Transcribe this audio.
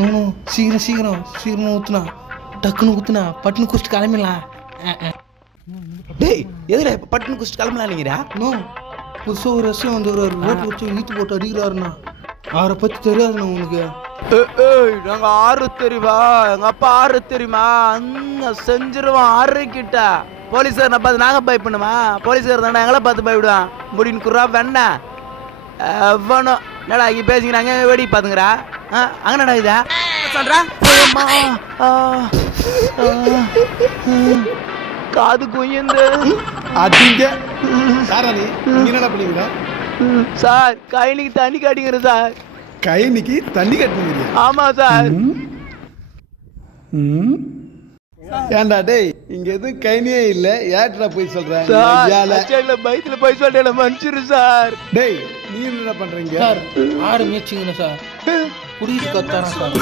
சீக்கிரம் சீக்கிரம் சீக்கிரமா ஊத்துனா டக்குன்னு ஊத்துனா பட்டுன்னு குடிச்சிட்டு கிளம்பிடலாம். டேய் எதுல பட்டுன்னு குடிச்சிட்டு கிளம்பலாம் நீங்கடா? புதுசாக ஒரு ரசியம் வந்து ஒரு ரோட்டு வச்சு ஈத்து போட்டு அடிக்கிறாருண்ணா. அவரை பற்றி தெரியாதுண்ணா உனக்கு. நாங்க ஆறு தெரியுமா, எங்க அப்பா ஆறு தெரியுமா, செஞ்சிருவான் ஆறு கிட்ட. போலீஸ்காரனை பார்த்து நாங்க பயப்படுமா? போலீஸ்காரர் தானே எங்களை பார்த்து பயப்படுவான். முடின்னு குறா வேணா எவனோ என்னடா இங்கே பேசிக்கிறாங்க வெடி பார்த்துங்கிறா. அங்கே நடக்குதா சொல்றா காது குயந்து அதிங்க சாராணி என்னடா பண்ணிக்கிற? சார் கைனிக்கு தண்ணி காட்டிக்கிறேன் சார். கைனிக்கு தண்ணி கட்டுங்க? ஆமா சார். ஏண்டா டேய் இங்க எதுவும் கைனியே இல்ல, ஏட்டா போய் சொல்றேன்? பைக்ல போய் சொல்றேன் மன்னிச்சிரு சார். டேய் நீ என்னடா பண்றீங்க சார்? ஆறு முயற்சிங்கண்ணா சார், குடிச்சு கத்தாரா சார்.